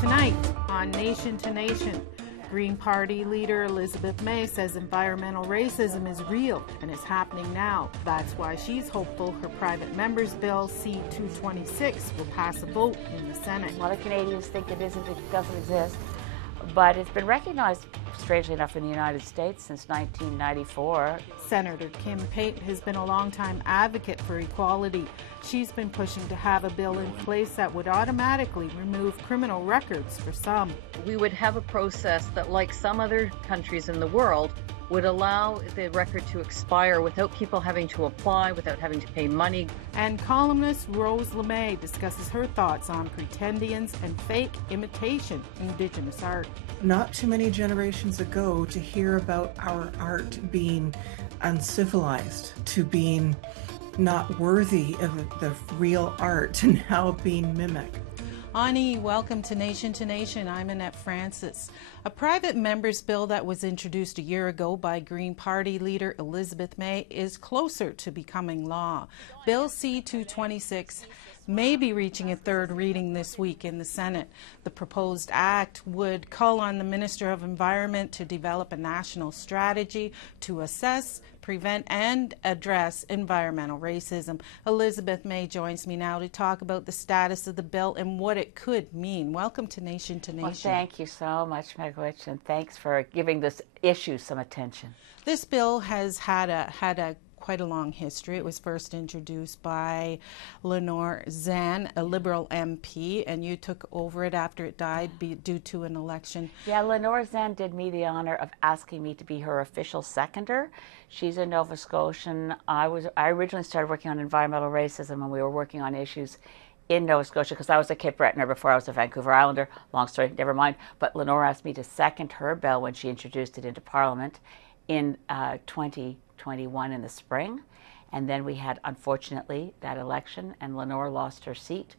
Tonight on Nation to Nation, Green Party leader Elizabeth May says environmental racism is real and is happening now. That's why she's hopeful her private member's bill C-226 will pass a vote in the Senate. A lot of Canadians think it doesn't exist, but it's been recognized, strangely enough, in the United States since 1994. Senator Kim Pate has been a longtime advocate for equality. She's been pushing to have a bill in place that would automatically remove criminal records for some. We would have a process that, like some other countries in the world, would allow the record to expire without people having to apply, without having to pay money. And columnist Rose LeMay discusses her thoughts on pretendians and fake imitation Indigenous art. Not too many generations ago to hear about our art being uncivilized, to being not worthy of the real art, and now being mimicked. Ani, welcome to Nation. I'm Annette Francis. A private member's bill that was introduced a year ago by Green Party leader Elizabeth May is closer to becoming law. Bill C-226 may be reaching a third reading this week in the Senate. The proposed act would call on the Minister of Environment to develop a national strategy to assess, prevent, and address environmental racism. Elizabeth May joins me now to talk about the status of the bill and what it could mean. Welcome to Nation to Nation. Well, thank you so much, Megwitch, and thanks for giving this issue some attention. This bill has had quite a long history. It was first introduced by Lenore Zan, a Liberal MP, and you took over it after it died due to an election. Yeah, Lenore Zan did me the honor of asking me to be her official seconder. She's a Nova Scotian. I originally started working on environmental racism, and we were working on issues in Nova Scotia because I was a Cape Bretoner before I was a Vancouver Islander. Long story, never mind. But Lenore asked me to second her bill when she introduced it into Parliament in 2021 in the spring. And then we had, unfortunately, that election, and Lenore lost her seat,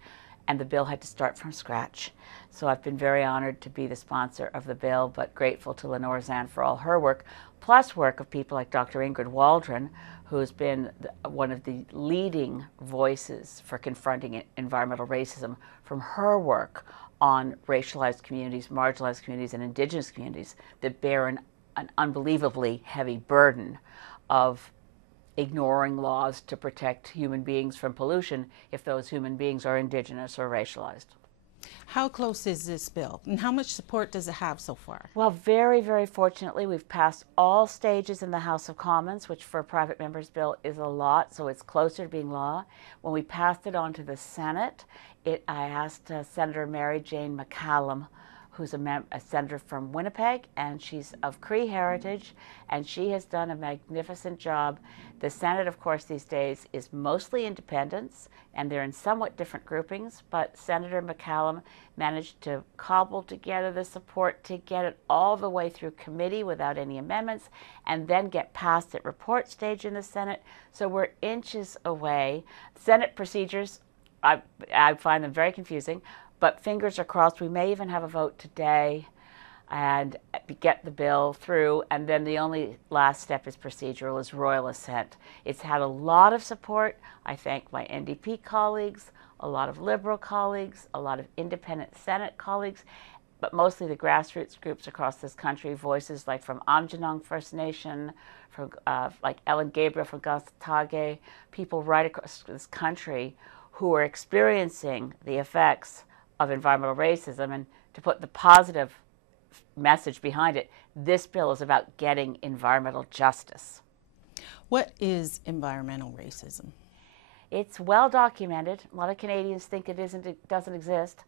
and the bill had to start from scratch. So I've been very honored to be the sponsor of the bill, but grateful to Lenore Zan for all her work, plus work of people like Dr. Ingrid Waldron, who's been one of the leading voices for confronting environmental racism from her work on racialized communities, marginalized communities, and Indigenous communities that bear an unbelievably heavy burden of ignoring laws to protect human beings from pollution if those human beings are Indigenous or racialized. How close is this bill, and how much support does it have so far? Well, very, very fortunately, we've passed all stages in the House of Commons, which for a private member's bill is a lot, so it's closer to being law. When we passed it on to the Senate, I asked Senator Mary Jane McCallum, who's a senator from Winnipeg, and she's of Cree heritage, and she has done a magnificent job. The Senate, of course, these days is mostly independents, and they're in somewhat different groupings, but Senator McCallum managed to cobble together the support to get it all the way through committee without any amendments, and then get past at report stage in the Senate. So we're inches away. Senate procedures, I find them very confusing, but fingers are crossed. We may even have a vote today and get the bill through, and then the only last step is procedural, is royal assent. It's had a lot of support. I thank my NDP colleagues, a lot of Liberal colleagues, a lot of independent Senate colleagues, but mostly the grassroots groups across this country, voices like from Aamjiwnaang First Nation, from like Ellen Gabriel from Gazatage, people right across this country who are experiencing the effects of environmental racism. And to put the positive message behind it, this bill is about getting environmental justice. What is environmental racism? It's well documented. A lot of Canadians think it doesn't exist,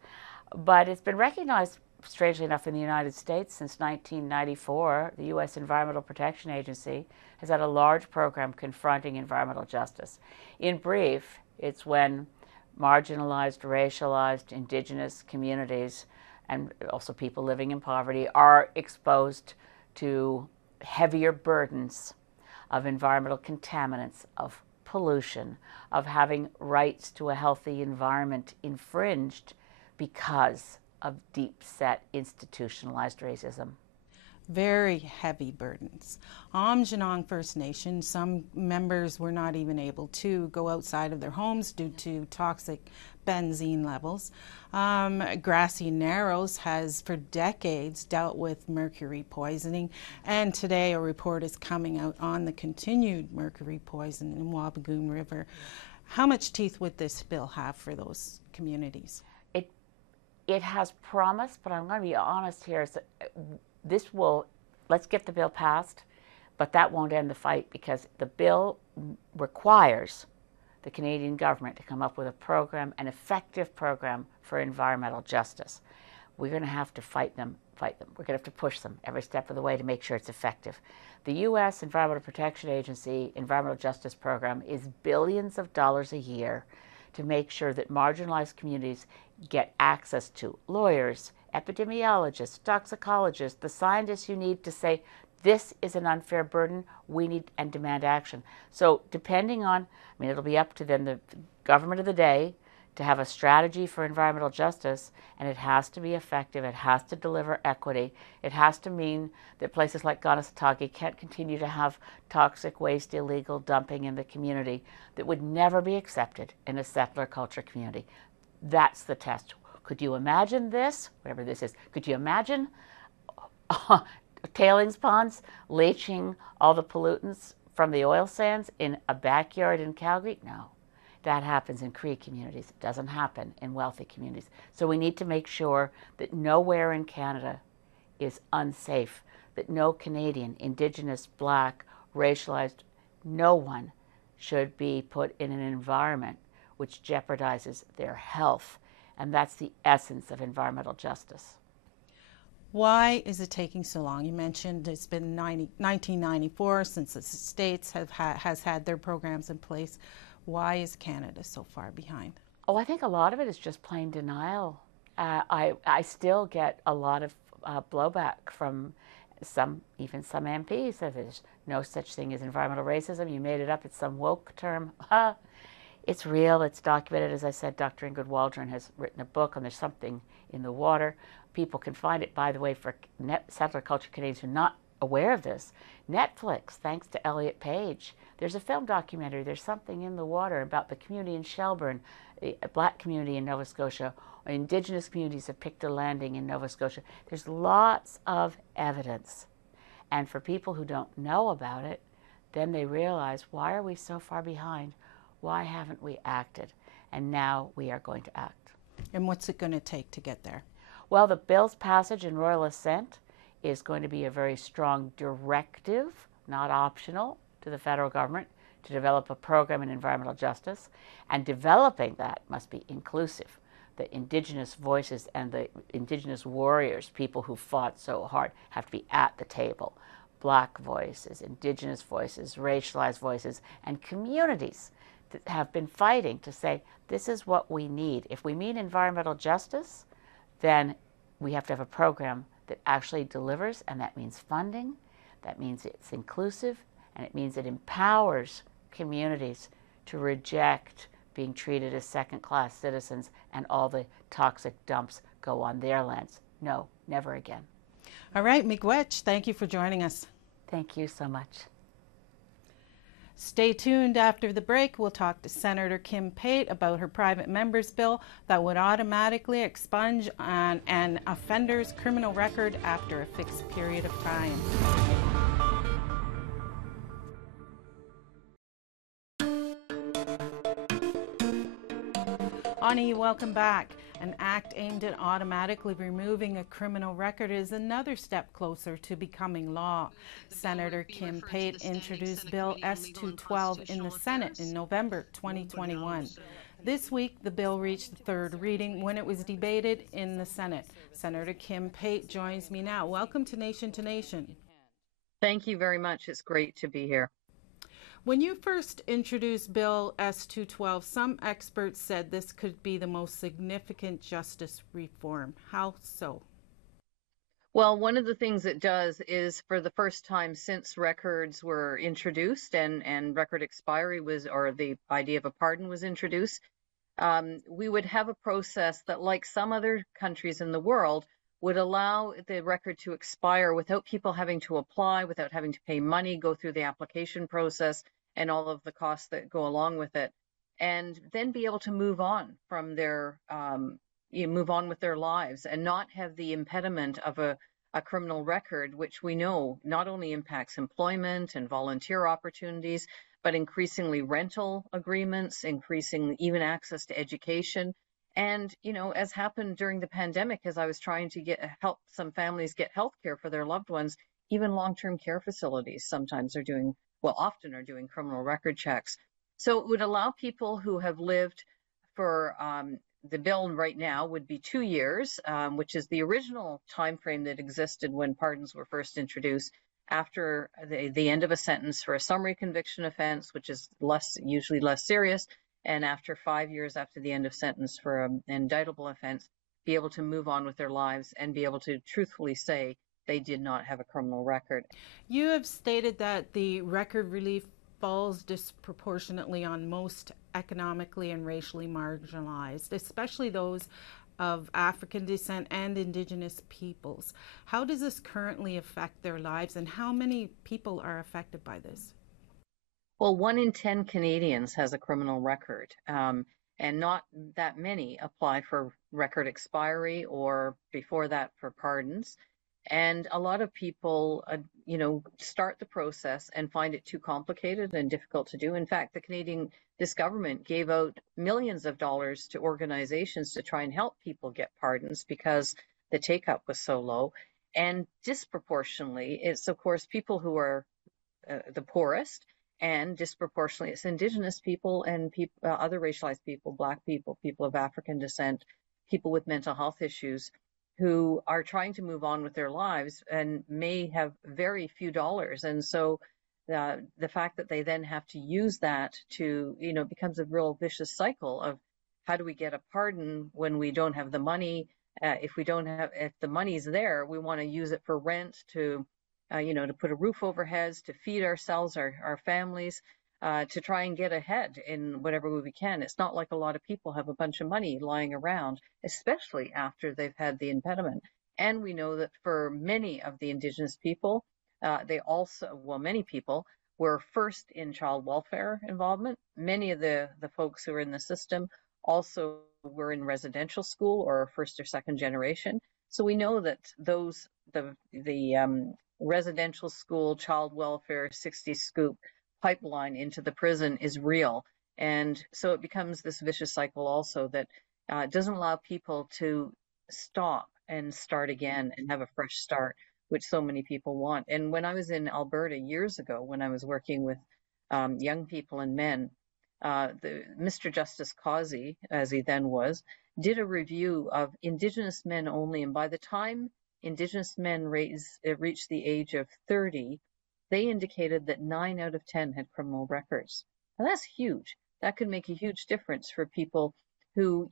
but it's been recognized, strangely enough, in the United States since 1994. The U.S. Environmental Protection Agency has had a large program confronting environmental justice. In brief, it's when marginalized, racialized, Indigenous communities, and also people living in poverty, are exposed to heavier burdens of environmental contaminants, of pollution, of having rights to a healthy environment infringed because of deep-set institutionalized racism. very heavy burdens. Aamjiwnaang First Nation, some members were not even able to go outside of their homes due to toxic benzene levels. Grassy Narrows has for decades dealt with mercury poisoning, and today a report is coming out on the continued mercury poison in Wabigoon River. How much teeth would this bill have for those communities? It has promise, but I'm going to be honest here. This will, let's get the bill passed, but that won't end the fight, because the bill requires the Canadian government to come up with a program, an effective program for environmental justice. We're going to have to fight them. We're going to have to push them every step of the way to make sure it's effective. The U.S. Environmental Protection Agency Environmental Justice Program is billions of dollars a year to make sure that marginalized communities get access to lawyers, epidemiologists, toxicologists, the scientists you need to say, this is an unfair burden, we need and demand action. So depending on, I mean, it'll be up to then the government of the day to have a strategy for environmental justice, and it has to be effective, it has to deliver equity, it has to mean that places like Kanesatake can't continue to have toxic waste, illegal dumping in the community that would never be accepted in a settler culture community. That's the test. Could you imagine this, whatever this is, could you imagine tailings ponds leaching all the pollutants from the oil sands in a backyard in Calgary? No. That happens in Cree communities. It doesn't happen in wealthy communities. So we need to make sure that nowhere in Canada is unsafe, that no Canadian, Indigenous, Black, racialized, no one should be put in an environment which jeopardizes their health. And that's the essence of environmental justice. Why is it taking so long? You mentioned it's been 1994 since the states has had their programs in place. Why is Canada so far behind? Oh, I think a lot of it is just plain denial. I still get a lot of blowback from even some MPs that there's no such thing as environmental racism. You made it up. It's some woke term. It's real. It's documented. As I said, Dr. Ingrid Waldron has written a book on There's Something in the Water. People can find it, by the way, for settler culture Canadians who are not aware of this. Netflix, thanks to Elliot Page. There's a film documentary, There's Something in the Water, about the community in Shelburne, a Black community in Nova Scotia, or Indigenous communities of Pictou Landing in Nova Scotia. There's lots of evidence. And for people who don't know about it, then they realize, why are we so far behind? Why haven't we acted? And now we are going to act. And what's it going to take to get there? Well, the bill's passage in royal assent is going to be a very strong directive, not optional, to the federal government to develop a program in environmental justice. And developing that must be inclusive. The Indigenous voices and the Indigenous warriors, people who fought so hard, have to be at the table. Black voices, Indigenous voices, racialized voices, and communities that have been fighting to say, this is what we need. If we mean environmental justice, then we have to have a program that actually delivers, and that means funding, that means it's inclusive, and it means it empowers communities to reject being treated as second-class citizens and all the toxic dumps go on their lands. No, never again. All right, Miigwech, thank you for joining us. Thank you so much. Stay tuned. After the break, we'll talk to Senator Kim Pate about her private member's bill that would automatically expunge an offender's criminal record after a fixed period of time. Ani, welcome back. An act aimed at automatically removing a criminal record is another step closer to becoming law. Senator Kim Pate introduced Bill S-212 in the Senate in November 2021. This week, the bill reached the third reading when it was debated in the Senate. Senator Kim Pate joins me now. Welcome to Nation to Nation. Thank you very much. It's great to be here. When you first introduced Bill S-212, some experts said this could be the most significant justice reform. How so? Well, one of the things it does is, for the first time since records were introduced and record expiry was, or the idea of a pardon was introduced, we would have a process that, like some other countries in the world, would allow the record to expire without people having to apply, without having to pay money, go through the application process and all of the costs that go along with it, and then be able to move on from their move on with their lives and not have the impediment of a criminal record, which we know not only impacts employment and volunteer opportunities, but increasingly rental agreements, increasing even access to education. And, as happened during the pandemic, as I was trying to help some families get health care for their loved ones, even long-term care facilities sometimes are doing, well, often are doing criminal record checks. So it would allow people who have lived for, the bill right now would be 2 years, which is the original time frame that existed when pardons were first introduced, after the end of a sentence for a summary conviction offense, which is usually less serious, and after 5 years after the end of sentence for an indictable offense, be able to move on with their lives and be able to truthfully say they did not have a criminal record. You have stated that the record relief falls disproportionately on most economically and racially marginalized, especially those of African descent and Indigenous peoples. How does this currently affect their lives, and how many people are affected by this? Well, 1 in 10 Canadians has a criminal record, and not that many apply for record expiry or before that for pardons. And a lot of people, start the process and find it too complicated and difficult to do. In fact, this government gave out millions of dollars to organizations to try and help people get pardons because the take-up was so low. And disproportionately, it's, of course, people who are the poorest, and disproportionately, it's Indigenous people and other racialized people, Black people, people of African descent, people with mental health issues, who are trying to move on with their lives and may have very few dollars. And so the fact that they then have to use that to, becomes a real vicious cycle of how do we get a pardon when we don't have the money? If the money's there, we want to use it for rent, to put a roof over heads, to feed ourselves, our families, to try and get ahead in whatever way we can. It's not like a lot of people have a bunch of money lying around, especially after they've had the impediment. And we know that for many of the Indigenous people, many people were first in child welfare involvement. Many of the folks who are in the system also were in residential school or first or second generation. So we know that the residential school, child welfare, 60 scoop pipeline into the prison is real. And so it becomes this vicious cycle also that doesn't allow people to stop and start again and have a fresh start, which so many people want. And when I was in Alberta years ago, when I was working with young people and men, Mr. Justice Causey, as he then was, did a review of Indigenous men only. And by the time Indigenous men reached the age of 30, they indicated that 9 out of 10 had criminal records. And that's huge. That could make a huge difference for people who,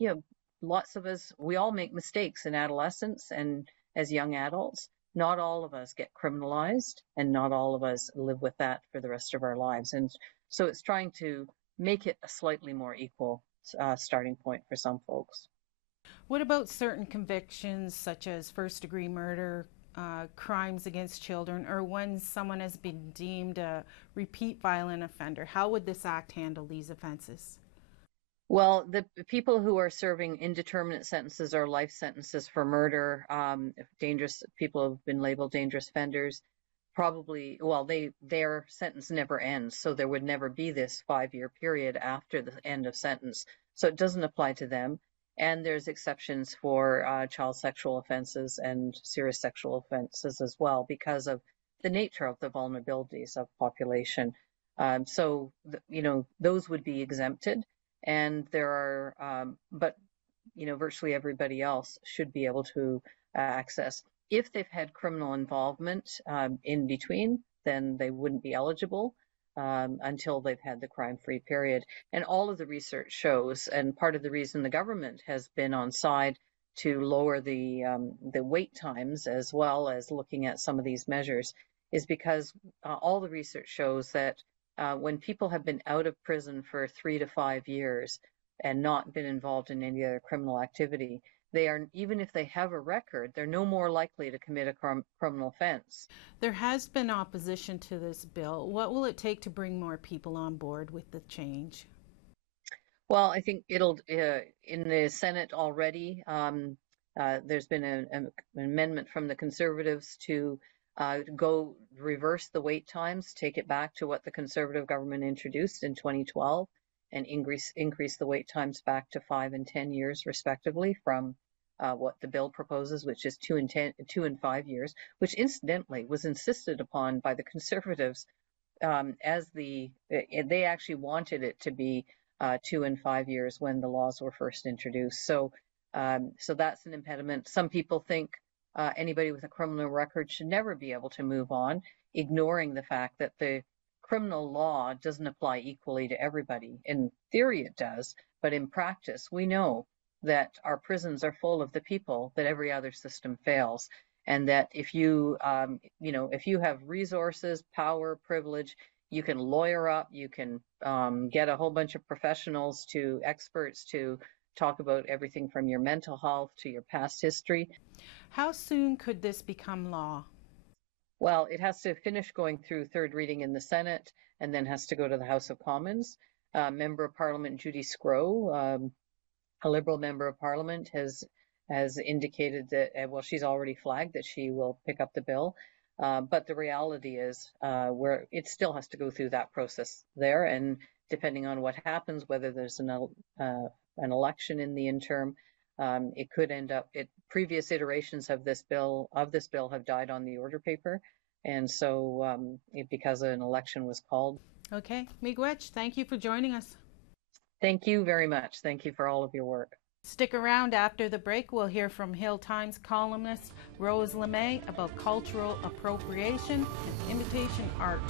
lots of us, we all make mistakes in adolescence and as young adults. Not all of us get criminalized, and not all of us live with that for the rest of our lives. And so it's trying to make it a slightly more equal starting point for some folks. What about certain convictions such as first-degree murder, crimes against children, or when someone has been deemed a repeat violent offender? How would this act handle these offenses? Well, the people who are serving indeterminate sentences or life sentences for murder, dangerous people have been labeled dangerous offenders, probably, their sentence never ends. So there would never be this 5-year period after the end of sentence. So it doesn't apply to them. And there's exceptions for child sexual offenses and serious sexual offenses as well, because of the nature of the vulnerabilities of population. So those would be exempted. And there are, virtually everybody else should be able to access. If they've had criminal involvement in between, then they wouldn't be eligible until they've had the crime-free period. And all of the research shows, and part of the reason the government has been on side to lower the wait times as well as looking at some of these measures, is because all the research shows that when people have been out of prison for 3 to 5 years and not been involved in any other criminal activity, they are, even if they have a record, they're no more likely to commit a criminal offense. There has been opposition to this bill. What will it take to bring more people on board with the change? Well, I think it'll, in the Senate already, there's been an amendment from the Conservatives to go reverse the wait times, take it back to what the Conservative government introduced in 2012, and increase the wait times back to 5 and 10 years, respectively, from what the bill proposes, which is 2 and 5 years, which incidentally was insisted upon by the Conservatives they actually wanted it to be 2 and 5 years when the laws were first introduced. So that's an impediment. Some people think anybody with a criminal record should never be able to move on, ignoring the fact that the criminal law doesn't apply equally to everybody. In theory, it does, but in practice, we know that our prisons are full of the people that every other system fails. And that if you have resources, power, privilege, you can lawyer up, you can get a whole bunch of professionals to experts to talk about everything from your mental health to your past history. How soon could this become law? Well, it has to finish going through third reading in the Senate and then has to go to the House of Commons. Member of Parliament Judy Sgro, a Liberal member of Parliament, has indicated that, well, she's already flagged that she will pick up the bill. But the reality is where it still has to go through that process there. And depending on what happens, whether there's an election in the interim, it could end up, previous iterations of this bill have died on the order paper. And so because an election was called. Okay, Miigwech, thank you for joining us. Thank you very much. Thank you for all of your work. Stick around. After the break, we'll hear from Hill Times columnist Rose LeMay about cultural appropriation and imitation art.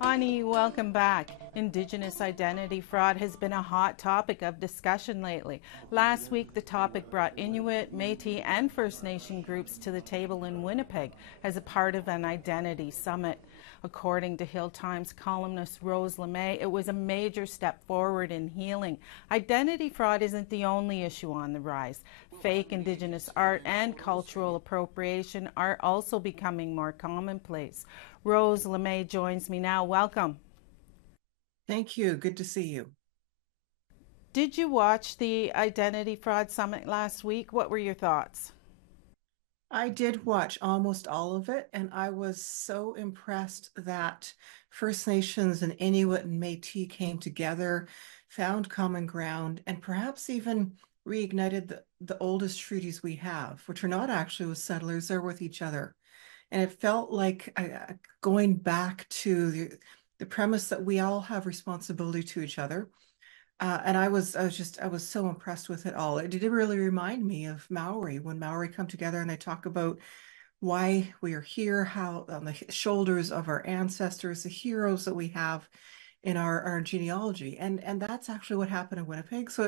Ani, welcome back. Indigenous identity fraud has been a hot topic of discussion lately. Last week, the topic brought Inuit, Métis, and First Nation groups to the table in Winnipeg as a part of an identity summit. According to Hill Times columnist Rose LeMay, it was a major step forward in healing. Identity fraud isn't the only issue on the rise. Fake Indigenous art and cultural appropriation are also becoming more commonplace. Rose LeMay joins me now. Welcome. Thank you. Good to see you. Did you watch the Identity Fraud Summit last week? What were your thoughts? I did watch almost all of it, and I was so impressed that First Nations and Inuit and Métis came together, found common ground, and perhaps even reignited the oldest treaties we have, which are not actually with settlers, they're with each other. And it felt like going back to the premise that we all have responsibility to each other. And I was so impressed with it all. It did really remind me of Maori, when Maori come together and they talk about why we are here, how on the shoulders of our ancestors, the heroes that we have in our genealogy. And that's actually what happened in Winnipeg. So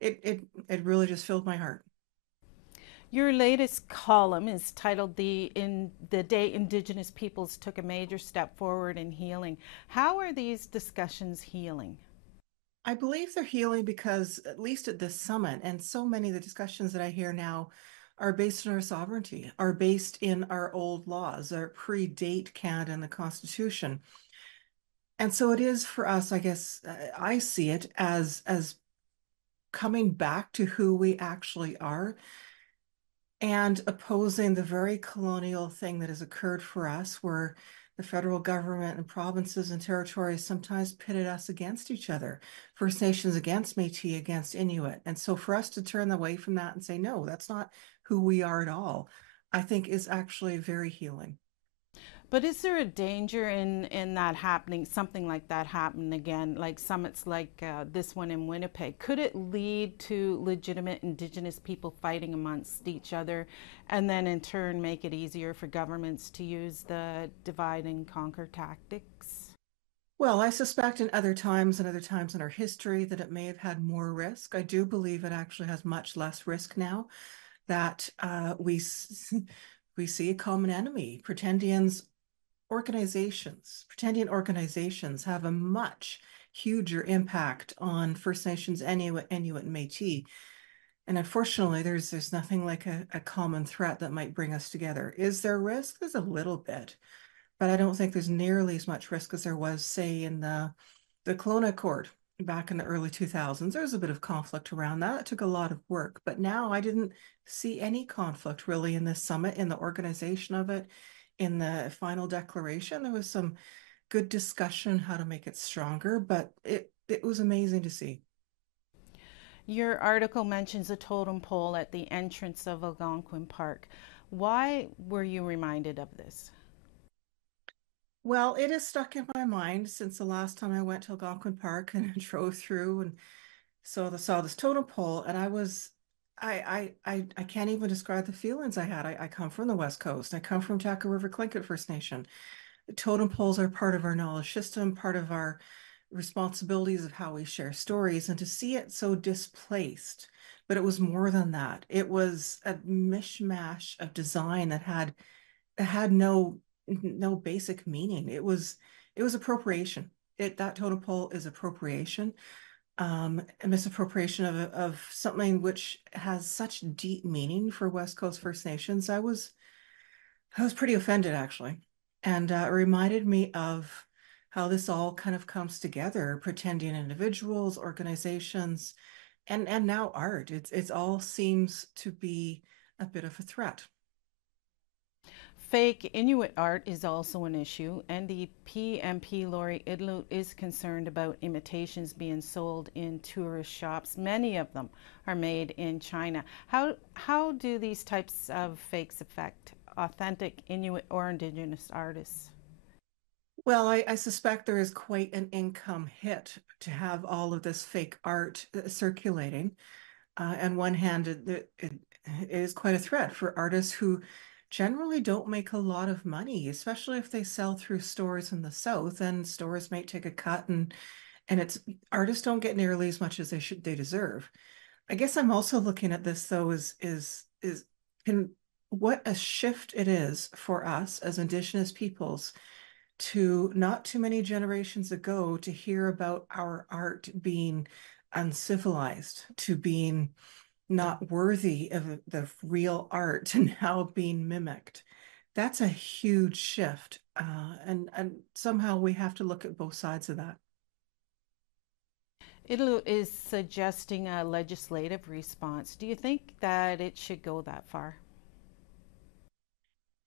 it really just filled my heart. Your latest column is titled the Day Indigenous Peoples Took a Major Step Forward in Healing. How are these discussions healing? I believe they're healing because, at least at this summit, and so many of the discussions that I hear now are based on our sovereignty, are based in our old laws, that predate Canada and the Constitution. And so it is for us, I guess, I see it as coming back to who we actually are and opposing the very colonial thing that has occurred for us, where the federal government and provinces and territories sometimes pitted us against each other, First Nations against Métis, against Inuit. And so for us to turn away from that and say, no, that's not who we are at all, I think is actually very healing. But is there a danger in that happening, something like that happening again, like summits like this one in Winnipeg? Could it lead to legitimate Indigenous people fighting amongst each other and then in turn make it easier for governments to use the divide and conquer tactics? Well, I suspect in other times in our history that it may have had more risk. I do believe it actually has much less risk now that we see a common enemy. Pretendians pretendian organizations have a much huger impact on First Nations, Inuit, and Métis. And unfortunately, there's nothing like a common threat that might bring us together. Is there risk? There's a little bit, but I don't think there's nearly as much risk as there was, say, in the Kelowna Accord back in the early 2000s. There was a bit of conflict around that. It took a lot of work, but now I didn't see any conflict really in this summit, in the organization of it, in the final declaration. There was some good discussion on how to make it stronger, but it was amazing to see. Your article mentions a totem pole at the entrance of Algonquin Park. Why were you reminded of this? Well, it has stuck in my mind since the last time I went to Algonquin Park and drove through and saw this totem pole, and I can't even describe the feelings I had. I come from the West Coast. I come from Taco River Tlingit First Nation. The totem poles are part of our knowledge system, part of our responsibilities of how we share stories, and to see it so displaced. But it was more than that. It was a mishmash of design that had no basic meaning. It was appropriation. That totem pole is appropriation, a misappropriation of something which has such deep meaning for West Coast First Nations. I was pretty offended actually, and it reminded me of how this all kind of comes together: pretendian individuals, organizations, and now art. It's all seems to be a bit of a threat. Fake Inuit art is also an issue. NDP MP Lori Idlut is concerned about imitations being sold in tourist shops. Many of them are made in China. How do these types of fakes affect authentic Inuit or Indigenous artists? Well, I suspect there is quite an income hit to have all of this fake art circulating. On one hand, it is quite a threat for artists who generally don't make a lot of money, especially if they sell through stores in the South, and stores might take a cut, and it's artists don't get nearly as much as they deserve. I guess I'm also looking at this though is can what a shift it is for us as Indigenous peoples to not too many generations ago to hear about our art being uncivilized, to being not worthy of the real art and now being mimicked. That's a huge shift. And somehow we have to look at both sides of that. Idlut is suggesting a legislative response. Do you think that it should go that far?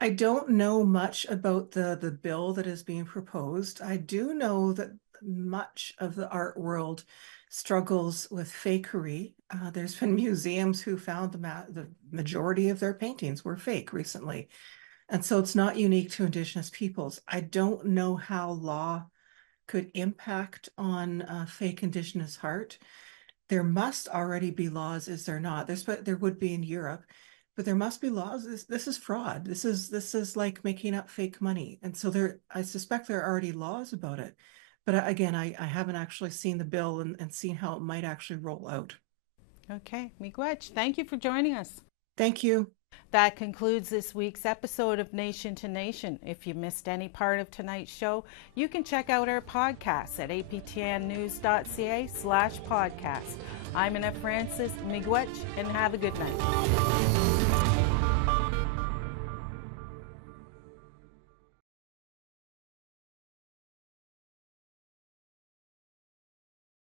I don't know much about the bill that is being proposed. I do know that much of the art world struggles with fakery. There's been museums who found the majority of their paintings were fake recently. And so it's not unique to Indigenous peoples. I don't know how law could impact on fake Indigenous art. There must already be laws, is there not? There would be in Europe, but there must be laws. This is fraud. This is like making up fake money. And so I suspect there are already laws about it. But again, I haven't actually seen the bill and seen how it might actually roll out. Okay, miigwech, thank you for joining us. Thank you. That concludes this week's episode of Nation to Nation. If you missed any part of tonight's show, you can check out our podcasts at aptnnews.ca/podcast. I'm Annette Francis, miigwech, and have a good night.